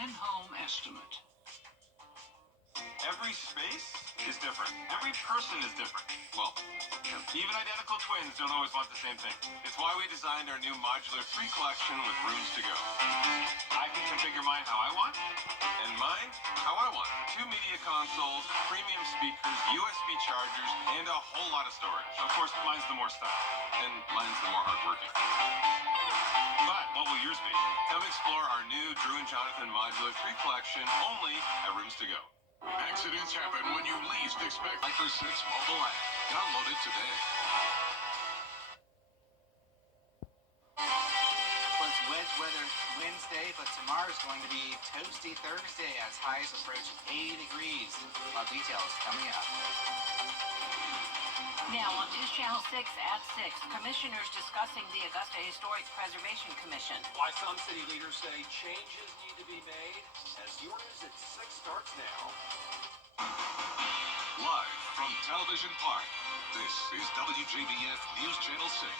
in-home estimate. Every space is different. Every person is different. Well, even identical twins don't always want the same thing. It's why we designed our new modular 3 collection with rooms to go. I can configure mine how I want, and mine how I want. 2 media consoles, premium speakers, USB chargers, and a whole lot of storage. Of course, mine's the more style, and mine's the more hardworking. But what will yours be? Come explore our new Drew and Jonathan modular 3 collection only at Rooms to Go. Accidents happen when you least expect. Hyper 6 mobile app. Download it today. Plus wedge weather Wednesday, but tomorrow is going to be toasty Thursday as highs approach 80 degrees. More details coming up. Now on News Channel 6 at 6, commissioners discussing the Augusta Historic Preservation Commission. Why some city leaders say changes need to be made as your news at 6 starts now. Live from Television Park, this is WJBF News Channel 6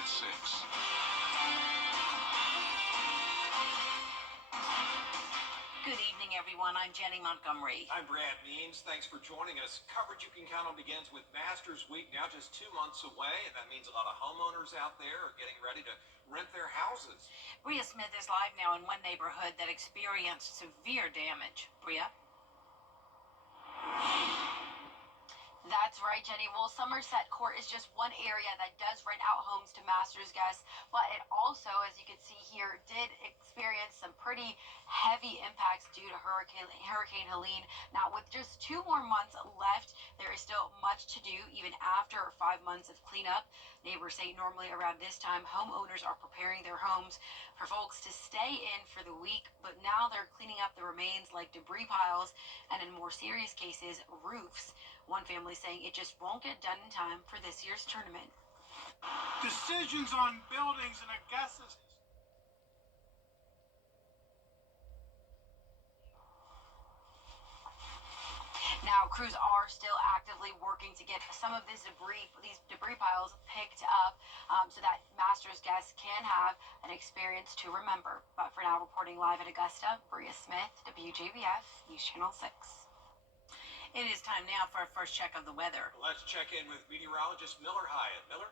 at 6. Good evening, everyone. I'm Jenny Montgomery. I'm Brad Means. Thanks for joining us. Coverage you can count on begins with Masters Week, now just 2 months away, and that means a lot of homeowners out there are getting ready to rent their houses. Bria Smith is live now in one neighborhood that experienced severe damage. Bria? That's right, Jenny. Well, Somerset Court is just one area that does rent out homes to Masters guests, but it also, as you can see here, did experience some pretty heavy impacts due to Hurricane Helene. Now, with just 2 more months left, there is still much to do, even after 5 months of cleanup. Neighbors say normally around this time, homeowners are preparing their homes for folks to stay in for the week, but now they're cleaning up the remains like debris piles and, in more serious cases, roofs. One family saying it just won't get done in time for this year's tournament. Decisions on buildings in Augusta. Now, crews are still actively working to get some of these debris piles picked up so that Masters guests can have an experience to remember. But for now, reporting live at Augusta, Bria Smith, WJBF, News Channel 6. It is time now for our first check of the weather. Let's check in with meteorologist Miller Hyatt. Miller?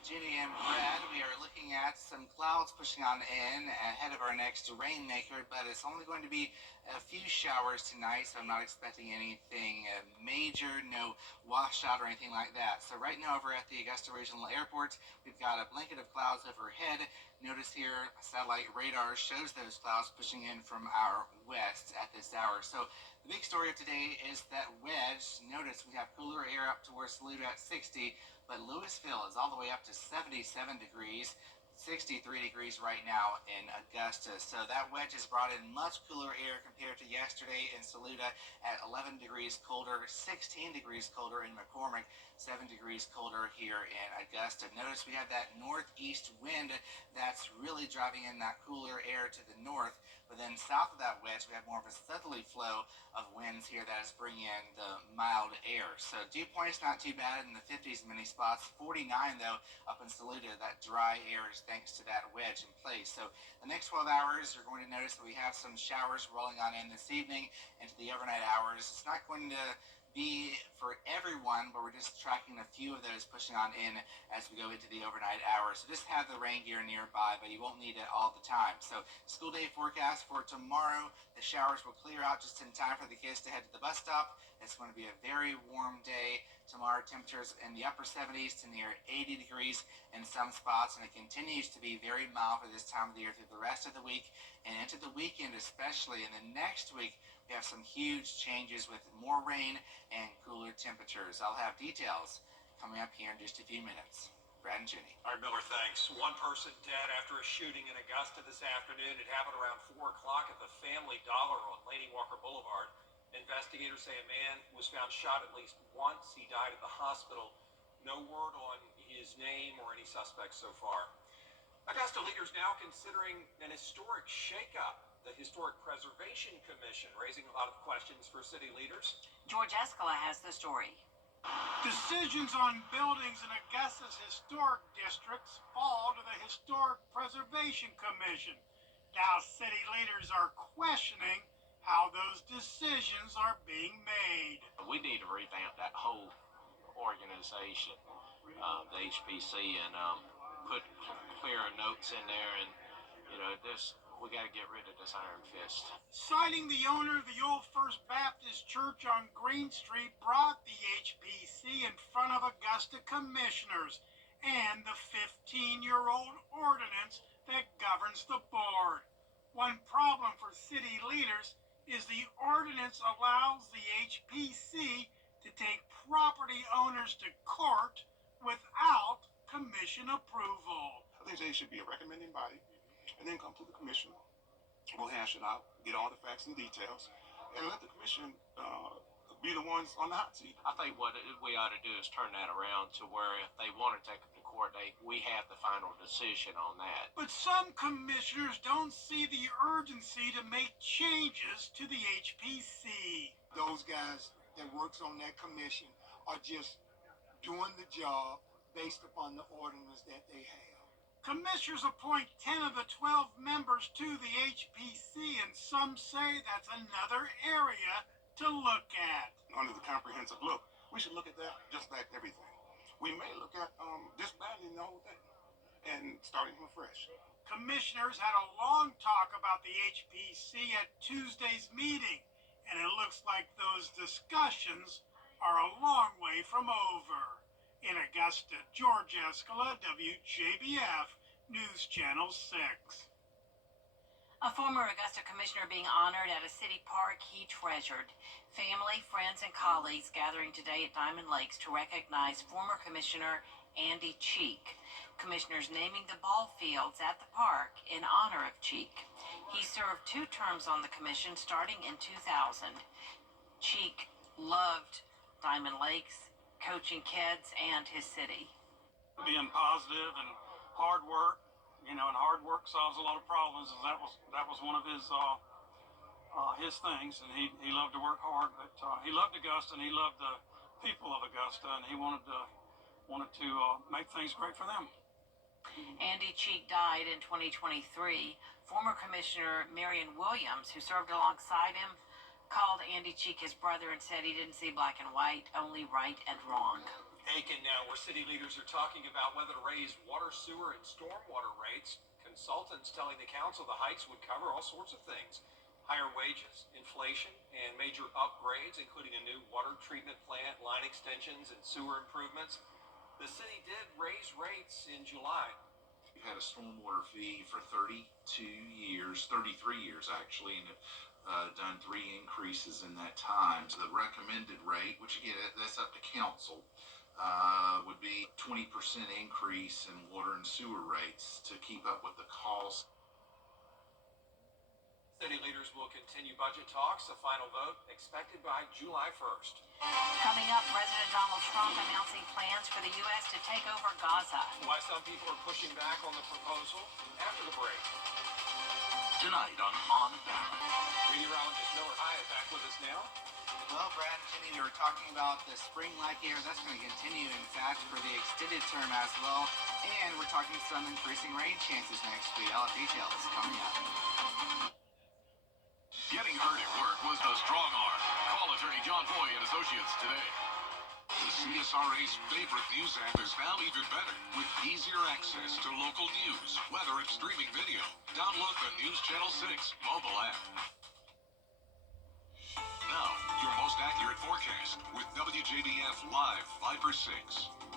Jenny and Brad, we are looking at some clouds pushing on in ahead of our next rainmaker, but it's only going to be a few showers tonight, so I'm not expecting anything major, no washout or anything like that. So right now over at the Augusta Regional Airport, we've got a blanket of clouds overhead. Notice here, satellite radar shows those clouds pushing in from our west at this hour. So the big story of today is that wedge. Notice we have cooler air up towards Saluda at 60, but Louisville is all the way up to 77 degrees, 63 degrees right now in Augusta. So that wedge has brought in much cooler air compared to yesterday in Saluda at 11 degrees colder, 16 degrees colder in McCormick, 7 degrees colder here in Augusta. Notice we have that northeast wind that's really driving in that cooler air to the north. But then south of that wedge, we have more of a southerly flow of winds here that is bringing in the mild air. So dew point's not too bad in the 50s in many spots. 49, though, up in Saluda. That dry air is thanks to that wedge in place. So the next 12 hours, you're going to notice that we have some showers rolling on in this evening into the overnight hours. It's not going to be for everyone, but we're just tracking a few of those pushing on in as we go into the overnight hours. So just have the rain gear nearby, but you won't need it all the time. So school day forecast for tomorrow, the showers will clear out just in time for the kids to head to the bus stop. It's going to be a very warm day tomorrow. Temperatures in the upper 70s to near 80 degrees in some spots, and it continues to be very mild for this time of the year through the rest of the week and into the weekend especially. And the next week, we have some huge changes with more rain and cooler temperatures. I'll have details coming up here in just a few minutes. Brad and Jenny. All right, Miller, thanks. One person dead after a shooting in Augusta this afternoon. It happened around 4 o'clock at the Family Dollar on Laney Walker Boulevard. Investigators say a man was found shot at least once. He died at the hospital. No word on his name or any suspects so far. Augusta leaders now considering an historic shakeup. The Historic Preservation Commission raising a lot of questions for city leaders. George Escala has the story. Decisions on buildings in Augusta's historic districts fall to the Historic Preservation Commission. Now, city leaders are questioning how those decisions are being made. We need to revamp that whole organization, the HPC, and put clearer notes in there. And we got to get rid of this iron fist. Citing the owner of the old First Baptist Church on Green Street brought the HPC in front of Augusta commissioners and the 15-year-old ordinance that governs the board. One problem for city leaders is the ordinance allows the HPC to take property owners to court without commission approval. I think they should be a recommending body and then come to the commission. We'll hash it out, get all the facts and details, and let the commission be the ones on the hot seat. I think what we ought to do is turn that around to where if they want to take them to court, we have the final decision on that. But some commissioners don't see the urgency to make changes to the HPC. Those guys that works on that commission are just doing the job based upon the ordinance that they have. Commissioners appoint 10 of the 12 members to the HPC, and some say that's another area to look at. Under the comprehensive look, we should look at that just like everything. We may look at disbanding the whole thing and starting from fresh. Commissioners had a long talk about the HPC at Tuesday's meeting, and it looks like those discussions are a long way from over. In Augusta, George Escala, WJBF, News Channel 6. A former Augusta commissioner being honored at a city park he treasured. Family, friends, and colleagues gathering today at Diamond Lakes to recognize former Commissioner Andy Cheek. Commissioners naming the ball fields at the park in honor of Cheek. He served 2 terms on the commission starting in 2000. Cheek loved Diamond Lakes, coaching kids, and his city. Being positive and hard work, and hard work solves a lot of problems, and that was one of his things, and he loved to work hard, but he loved Augusta, and he loved the people of Augusta, and he wanted to make things great for them. Andy Cheek died in 2023. Former Commissioner Marion Williams, who served alongside him, called Andy Cheek his brother and said he didn't see black and white, only right and wrong. Aiken now, where city leaders are talking about whether to raise water, sewer, and stormwater rates. Consultants telling the council the hikes would cover all sorts of things. Higher wages, inflation, and major upgrades, including a new water treatment plant, line extensions, and sewer improvements. The city did raise rates in July. We've had a stormwater fee for 33 years actually, and done 3 increases in that time. So the recommended rate, which again, that's up to council, would be 20% increase in water and sewer rates to keep up with the cost. City leaders will continue budget talks. A final vote expected by July 1st. Coming up, President Donald Trump announcing plans for the U.S. to take over Gaza. Why some people are pushing back on the proposal after the break. Tonight on Balance. Meteorologist Miller Hyatt back with us now. Well, Brad and Jenny, we were talking about the spring-like air. That's going to continue, in fact, for the extended term as well. And we're talking some increasing rain chances next week. All the details coming up. Getting hurt at work was the strong arm. Call attorney John Boy and Associates today. The CSRA's favorite news app is now even better with easier access to local news, weather, and streaming video. Download the News Channel 6 mobile app. Now, your most accurate forecast with WJBF Live 5 for 6.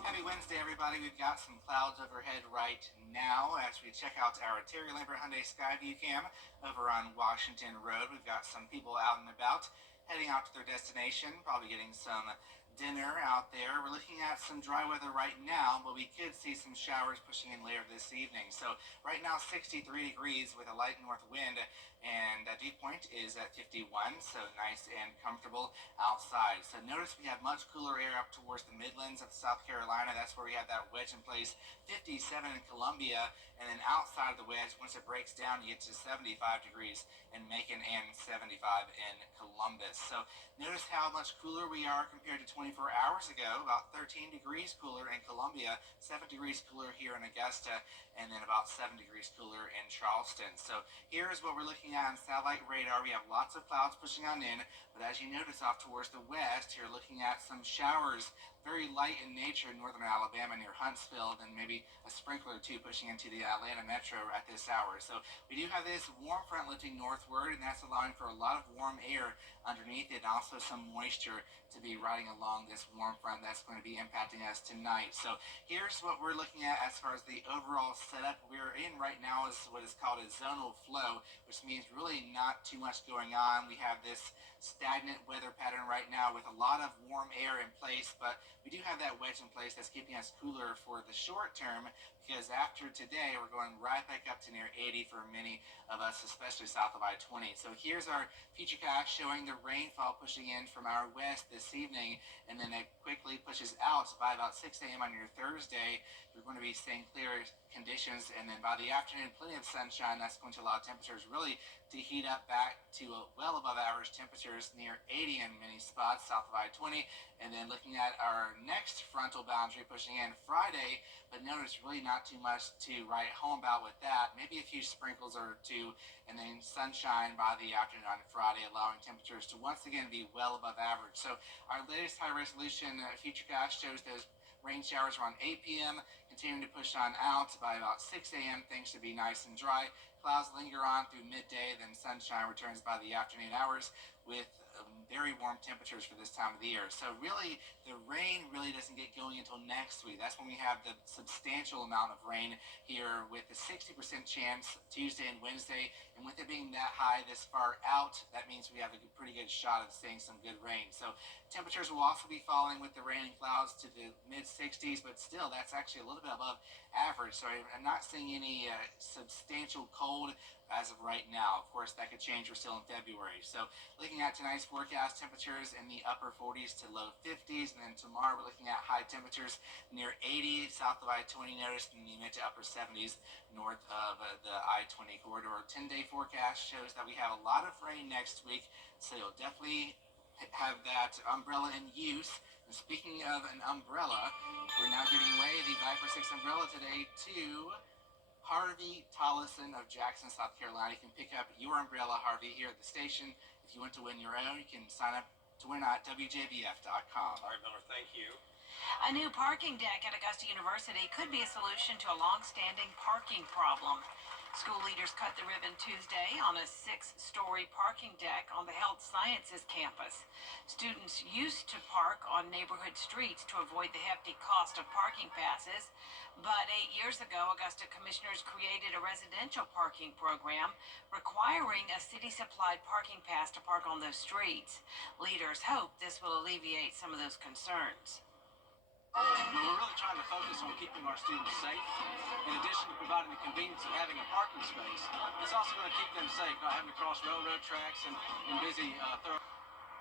Happy Wednesday, everybody. We've got some clouds overhead right now as we check out our Terry Lambert Hyundai Skyview cam over on Washington Road. We've got some people out and about heading out to their destination, probably getting some dinner out there. We're looking at some dry weather right now, but we could see some showers pushing in later this evening. So right now 63 degrees with a light north wind and dew point is at 51, so nice and comfortable outside. So notice we have much cooler air up towards the Midlands of South Carolina. That's where we have that wedge in place, 57 in Columbia, and then outside of the wedge, once it breaks down, you get to 75 degrees in Macon and 75 in Columbus. So notice how much cooler we are compared to 24 hours ago, about 13 degrees cooler in Columbia, 7 degrees cooler here in Augusta, and then about 7 degrees cooler in Charleston. So here's what we're looking at on satellite radar. We have lots of clouds pushing on in, but as you notice off towards the west, you're looking at some showers, very light in nature in northern Alabama near Huntsville, and maybe a sprinkler or two pushing into the Atlanta metro at this hour. So we do have this warm front lifting northward, and that's allowing for a lot of warm air underneath it, and also some moisture to be riding along this warm front that's going to be impacting us tonight. So here's what we're looking at as far as the overall setup we're in right now is what is called a zonal flow, which means really not too much going on. We have this stagnant weather pattern right now with a lot of warm air in place, but we do have that wedge in place that's keeping us cooler for the short term, because after today we're going right back up to near 80 for many of us, especially south of I-20. So here's our futurecast showing the rainfall pushing in from our west this evening, and then it quickly pushes out by about 6 a.m. on your Thursday. We're going to be seeing clear conditions, and then by the afternoon, plenty of sunshine. That's going to allow temperatures really to heat up back to well above average temperatures near 80 in many spots south of I-20. And then looking at our next frontal boundary pushing in Friday, but notice really not too much to write home about with that. Maybe a few sprinkles or two, and then sunshine by the afternoon on Friday, allowing temperatures to once again be well above average. So our latest high resolution futurecast shows those rain showers around 8 p.m., continuing to push on out by about 6 a.m. Things should be nice and dry. Clouds linger on through midday, then sunshine returns by the afternoon hours with very warm temperatures for this time of the year. So really, the rain really doesn't get going until next week. That's when we have the substantial amount of rain here with a 60% chance Tuesday and Wednesday. And with it being that high this far out, that means we have a pretty good shot of seeing some good rain. So temperatures will also be falling with the rain and clouds to the mid-60s, but still, that's actually a little bit above average. So I'm not seeing any substantial cold as of right now. Of course, that could change. We're still in February. So looking at tonight's forecast, temperatures in the upper 40s to low 50s. And then tomorrow, we're looking at high temperatures near 80 south of I-20, notice, in the mid to upper 70s north of the I-20 corridor. 10-day forecast shows that we have a lot of rain next week. So you'll definitely have that umbrella in use. And speaking of an umbrella, we're now giving away the Viper 6 umbrella today to Harvey Tollison of Jackson, South Carolina. You can pick up your umbrella, Harvey, here at the station. If you want to win your own, you can sign up to win at WJBF.com. All right, Miller, thank you. A new parking deck at Augusta University could be a solution to a long-standing parking problem. School leaders cut the ribbon Tuesday on a 6-story parking deck on the Health Sciences campus. Students used to park on neighborhood streets to avoid the hefty cost of parking passes. But 8 years ago, Augusta commissioners created a residential parking program requiring a city-supplied parking pass to park on those streets. Leaders hope this will alleviate some of those concerns. We're really trying to focus on keeping our students safe. In addition to providing the convenience of having a parking space, it's also going to keep them safe, not having to cross railroad tracks and busy thoroughfares.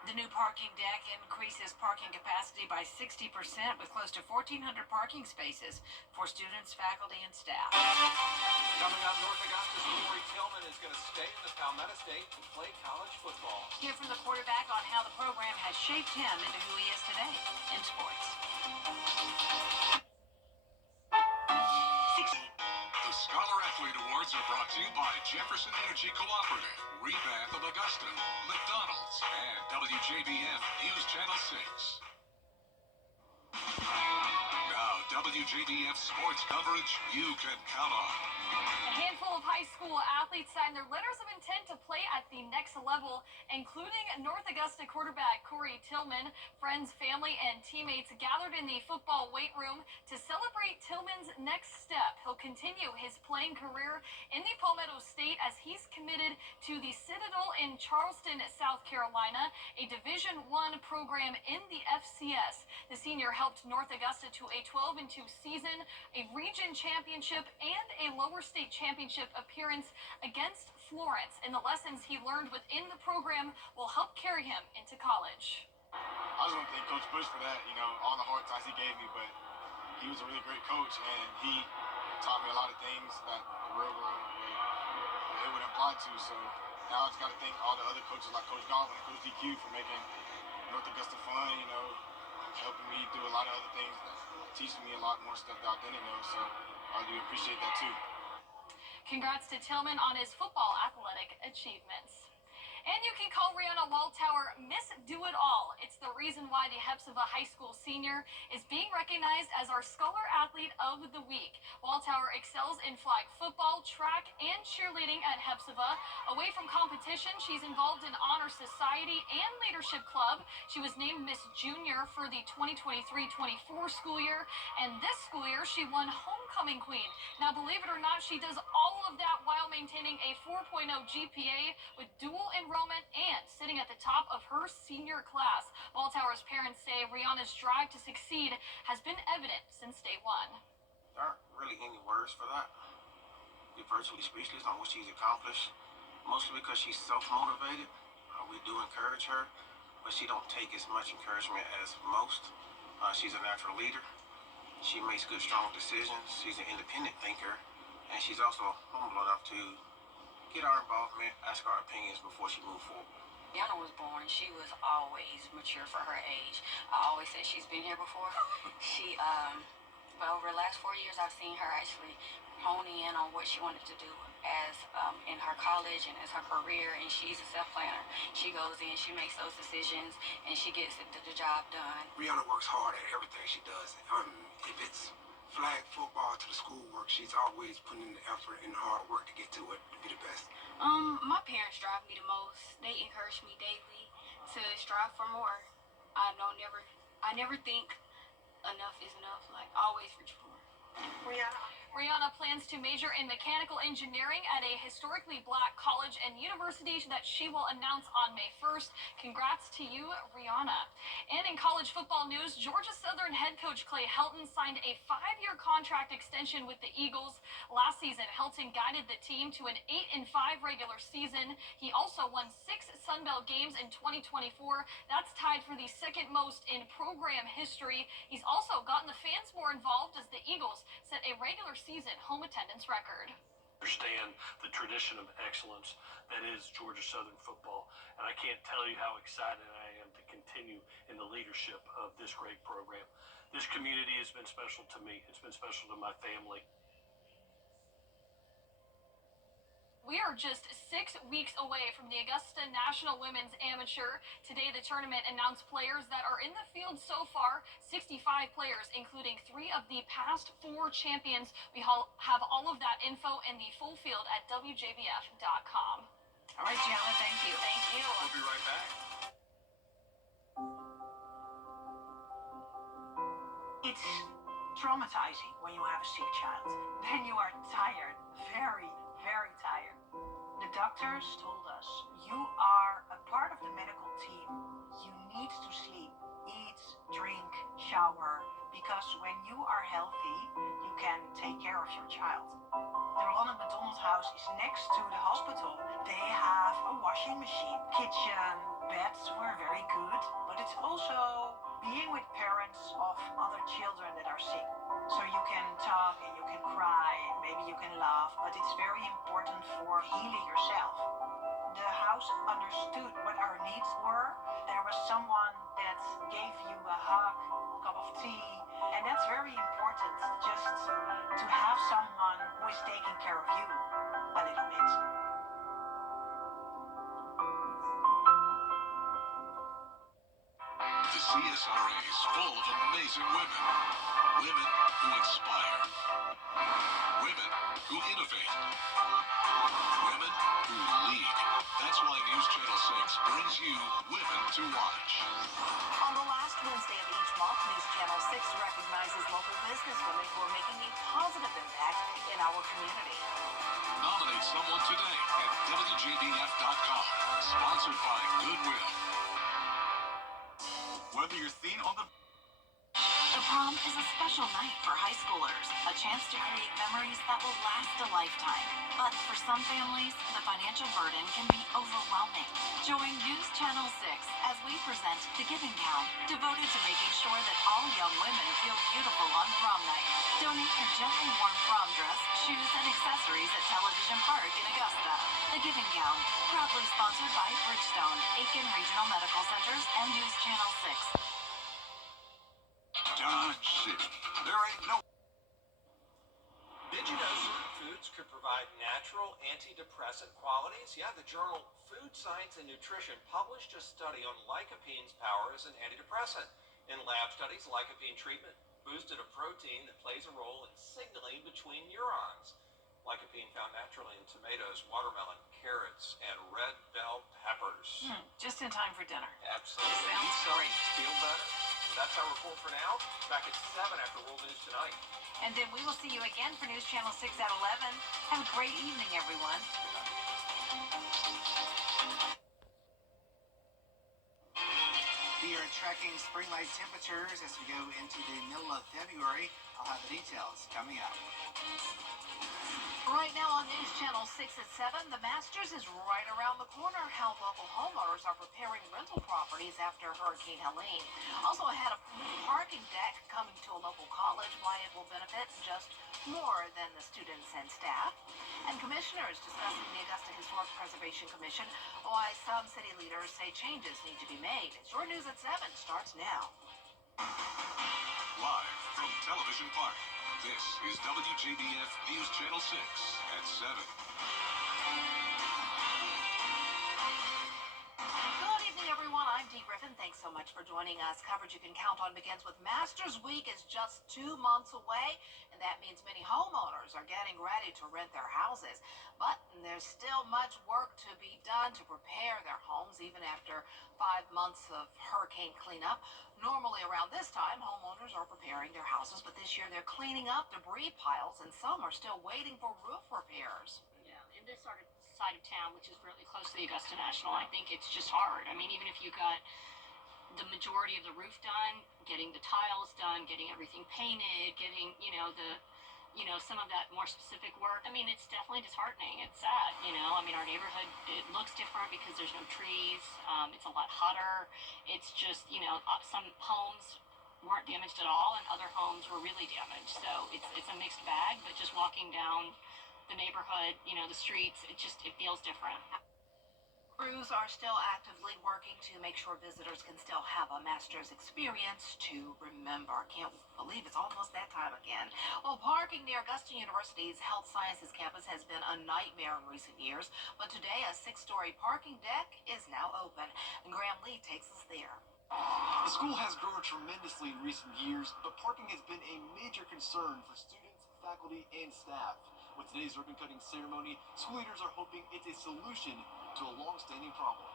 The new parking deck increases parking capacity by 60% with close to 1,400 parking spaces for students, faculty, and staff. Coming up, North Augusta's Corey Tillman is going to stay in the Palmetto State to play college football. Hear from the quarterback on how the program has shaped him into who he is today in sports. The Scholar Athlete Awards are brought to you by Jefferson Energy Cooperative, Rebath of Augusta, McDonald's, and WJBF News Channel 6. Now, WJBF sports coverage you can count on. A handful of high school athletes signed their letters of intent to play at the next level, including North Augusta quarterback Corey Tillman. Friends, family, and teammates gathered in the football weight room to celebrate Tillman's next step. He'll continue his playing career in the Palmetto State as he's committed to the Citadel in Charleston, South Carolina, a Division I program in the FCS. The senior helped North Augusta to a 12-2 season, a region championship, and a lower state championship championship appearance against Florence, and the lessons he learned within the program will help carry him into college. I just want to thank Coach Bush for that, all the hard times he gave me, but he was a really great coach, and he taught me a lot of things that the real world would apply to. So now I just got to thank all the other coaches like Coach Godwin and Coach DQ for making North Augusta fun, helping me do a lot of other things, teaching me a lot more stuff that I didn't know. So I do appreciate that too. Congrats to Tillman on his football athletic achievements. And you can call Rihanna Waldtower Miss Do-It-All. It's the reason why the Hephzibah High School senior is being recognized as our Scholar Athlete of the Week. Waldtower excels in flag football, track, and cheerleading at Hephzibah. Away from competition, she's involved in Honor Society and Leadership Club. She was named Miss Junior for the 2023-24 school year, and this school year she won Homecoming Queen. Now, believe it or not, she does all of that while maintaining a 4.0 GPA with dual enrollment and sitting at the top of her senior class. Waldtower's parents say Rihanna's drive to succeed has been evident since day one. There aren't really any words for that. We're virtually speechless on what she's accomplished, mostly because she's self-motivated. We do encourage her, but she don't take as much encouragement as most. She's a natural leader. She makes good, strong decisions. She's an independent thinker, and she's also humble enough to get our involvement, ask our opinions before she moves forward. Rihanna was born, she was always mature for her age. I always say she's been here before. But over the last 4 years, I've seen her actually hone in on what she wanted to do as in her college and as her career, and she's a self-planner. She goes in, she makes those decisions, and she gets the job done. Rihanna works hard at everything she does. If it's flag football to the schoolwork, she's always putting in the effort and the hard work to get to it, to be the best. My parents drive me the most. They encourage me daily to strive for more. I never think enough is enough. Like, always reach for more. Rihanna plans to major in mechanical engineering at a historically black college and university that she will announce on May 1st. Congrats to you, Rihanna. And in college football news, Georgia Southern head coach Clay Helton signed a 5-year contract extension with the Eagles. Last season, Helton guided the team to an 8-5 regular season. He also won 6 Sun Belt games in 2024. That's tied for the second most in program history. He's also gotten the fans more involved as the Eagles set a regular season home attendance record. Understand the tradition of excellence that is Georgia Southern football, and I can't tell you how excited I am to continue in the leadership of this great program. This community has been special to me. It's been special to my family. We are just 6 weeks away from the Augusta National Women's Amateur. Today, the tournament announced players that are in the field so far, 65 players, including 3 of the past 4 champions. We have all of that info in the full field at WJBF.com. All right, Gianna, thank you. Thank you. We'll be right back. It's traumatizing when you have a sick child. Then you are tired, very tired. The doctors told us, you are a part of the medical team. You need to sleep, eat, drink, shower, because when you are healthy, you can take care of your child. The Ronald McDonald House is next to the hospital. They have a washing machine, kitchen, beds were very good, but it's also being with parents of other children that are sick. So you can talk and you can cry, maybe you can laugh, but it's very important for healing yourself. The house understood what our needs were. There was someone that gave you a hug, a cup of tea, and that's very important, just to have someone who is taking care of you a little bit. The CSRA is full of amazing women. Women who inspire. Women who innovate. Women who lead. That's why News Channel 6 brings you Women to Watch. On the last Wednesday of each month, News Channel 6 recognizes local businesswomen who are making a positive impact in our community. Nominate someone today at WJBF.com. Sponsored by Goodwill. Whether you're seen on the The prom is a special night for high schoolers, a chance to create memories that will last a lifetime. But for some families, the financial burden can be overwhelming. Join News Channel 6 as we present The Giving Gown, devoted to making sure that all young women feel beautiful on prom night. Donate your gently warm prom dress, shoes, and accessories at Television Park in Augusta. The Giving Gown, proudly sponsored by Bridgestone, Aiken Regional Medical Centers, and News Channel 6. Dodge City. There ain't no. Did you know certain foods could provide natural antidepressant qualities? Yeah, the journal Food Science and Nutrition published a study on lycopene's power as an antidepressant. In lab studies, lycopene treatment boosted a protein that plays a role in signaling between neurons. Lycopene found naturally in tomatoes, watermelon, carrots, and red bell peppers. Just in time for dinner. Absolutely. Sounds Eat some, great. feel better. That's our report for now. Back at 7 after World News Tonight. And then we will see you again for News Channel 6 at 11. Have a great evening, everyone. We are tracking spring-like temperatures as we go into the middle of February. I'll have the details coming up. Right now on News Channel 6 at 7, the Masters is right around the corner. How local homeowners are preparing rental properties after Hurricane Helene. Also ahead, a parking deck coming to a local college. Why it will benefit just more than the students and staff. And commissioners discussing the Augusta Historic Preservation Commission. Why some city leaders say changes need to be made. It's your News at 7 starts now. Live from Television Park, this is WJBF News Channel 6 at 7. Good evening, everyone. I'm Dee Griffin. Thanks so much for joining us. Coverage you can count on begins with Masters Week is just 2 months away, and that means many homeowners are getting ready to rent their houses. But there's still much work to be done to prepare their homes, even after 5 months of hurricane cleanup. Normally around this time, homeowners are preparing their houses, but this year they're cleaning up debris piles, and some are still waiting for roof repairs. Yeah, in this side of town, which is really close to the Augusta National, I think it's just hard. I mean, even if you got the majority of the roof done, getting the tiles done, getting everything painted, getting, some of that more specific work. I mean, it's definitely disheartening. It's sad, I mean, our neighborhood, it looks different because there's no trees. It's a lot hotter. It's just, some homes weren't damaged at all and other homes were really damaged. So it's a mixed bag, but just walking down the neighborhood, the streets, it feels different. Crews are still actively working to make sure visitors can still have a Masters experience to remember. Can't believe it's almost that time again. Well, parking near Augusta University's Health Sciences campus has been a nightmare in recent years, but today a 6-story parking deck is now open. And Graham Lee takes us there. The school has grown tremendously in recent years, but parking has been a major concern for students, faculty, and staff. With today's ribbon-cutting ceremony, school leaders are hoping it's a solution to a long-standing problem.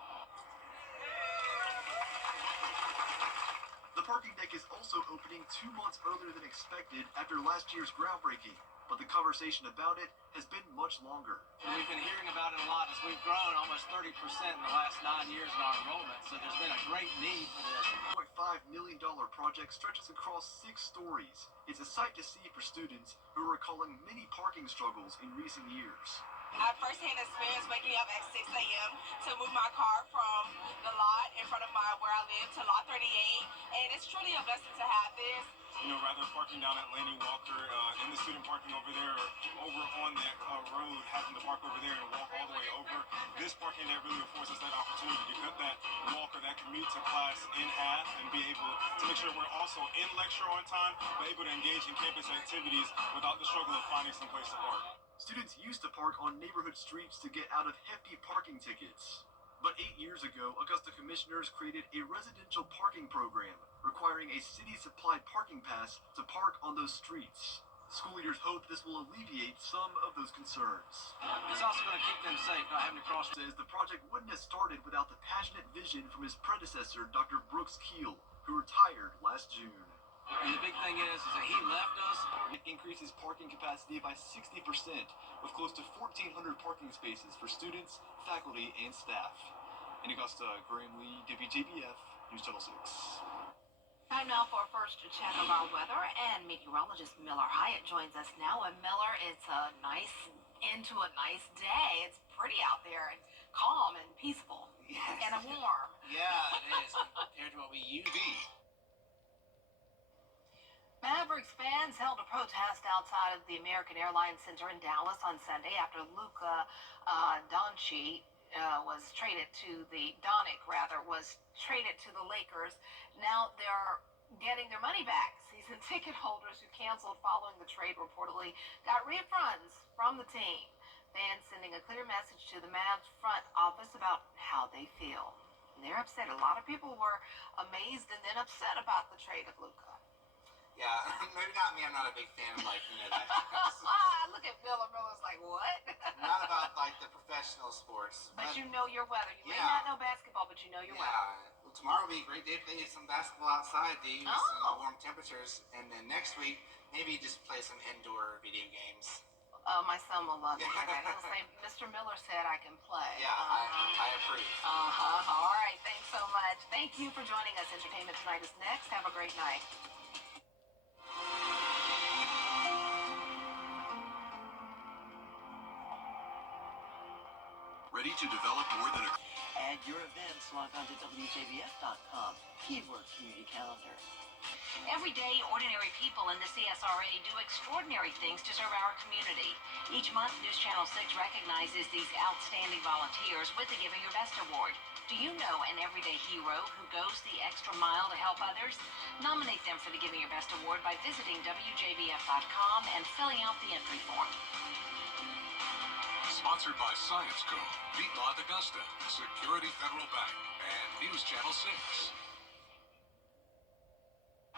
The parking deck is also opening 2 months earlier than expected after last year's groundbreaking, but the conversation about it has been much longer. We've been hearing about it a lot as we've grown almost 30% in the last 9 years in our enrollment, so there's been a great need for this. $1.5 million project stretches across 6 stories. It's a sight to see for students who are recalling many parking struggles in recent years. I first-hand experience waking up at 6 a.m. to move my car from the lot in front of where I live to lot 38, and it's truly a blessing to have this. Rather parking down at Laney Walker in the student parking over there or over on that road, having to park over there and walk all the way over. This parking deck really affords us that opportunity to cut that walk or that commute to class in half and be able to make sure we're also in lecture on time, but able to engage in campus activities without the struggle of finding some place to park. Students used to park on neighborhood streets to get out of hefty parking tickets. But 8 years ago, Augusta commissioners created a residential parking program requiring a city-supplied parking pass to park on those streets. School leaders hope this will alleviate some of those concerns. It's also going to keep them safe, not having to cross. Says the project wouldn't have started without the passionate vision from his predecessor, Dr. Brooks Keel, who retired last June. And the big thing is that he left us. It increases parking capacity by 60%, with close to 1,400 parking spaces for students, faculty, and staff. In Augusta, Graham Lee, WJBF, News Channel 6. Time now for our first check of our weather, and meteorologist Miller Hyatt joins us now. And Miller, it's a nice into a nice day. It's pretty out there and calm and peaceful. Yes. And warm. Yeah, it is compared to what we used to. Mavericks fans held a protest outside of the American Airlines Center in Dallas on Sunday after Luka Doncic was traded to the Lakers. Now they're getting their money back. Season ticket holders who canceled following the trade reportedly got refunds from the team. Fans sending a clear message to the Mavs front office about how they feel. They're upset. A lot of people were amazed and then upset about the trade of Luka. Yeah, maybe not me. I'm not a big fan of, like, that. Look at Miller. Miller's like, what? Not about, like, the professional sports. But you know your weather. You may not know basketball, but you know your weather. Well, tomorrow will be a great day to play some basketball outside, dude. Some warm temperatures. And then next week, maybe just play some indoor video games. Oh, my son will love to hear that. He'll say, Mr. Miller said I can play. Yeah, I approve. All right. Thanks so much. Thank you for joining us. Entertainment Tonight is next. Have a great night. Ready to develop more than a... Add your events, log on to WJBF.com. Keyword Community Calendar. Every day, ordinary people in the CSRA do extraordinary things to serve our community. Each month, News Channel 6 recognizes these outstanding volunteers with the Giving Your Best Award. Do you know an everyday hero who goes the extra mile to help others? Nominate them for the Giving Your Best Award by visiting WJBF.com and filling out the entry form. Sponsored by Science Co., Beat Lot Augusta, Security Federal Bank, and News Channel 6.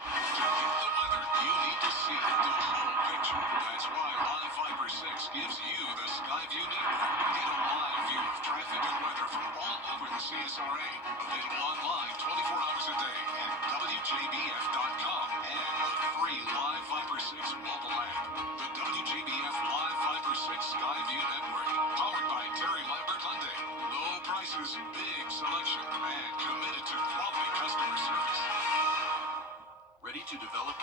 To get the weather, you need to see the whole picture. That's why Live Fiber 6 gives you the Skyview network. Get a live view of traffic and weather from all over the CSRA. Available online 24 hours a day at WJBF.com and the free Live Fiber 6 mobile app. The WJBF Live Fiber 6 Skyview network. Powered by Terry Lambert Hyundai. Low prices, big selection, and committed to quality customer service. Ready to develop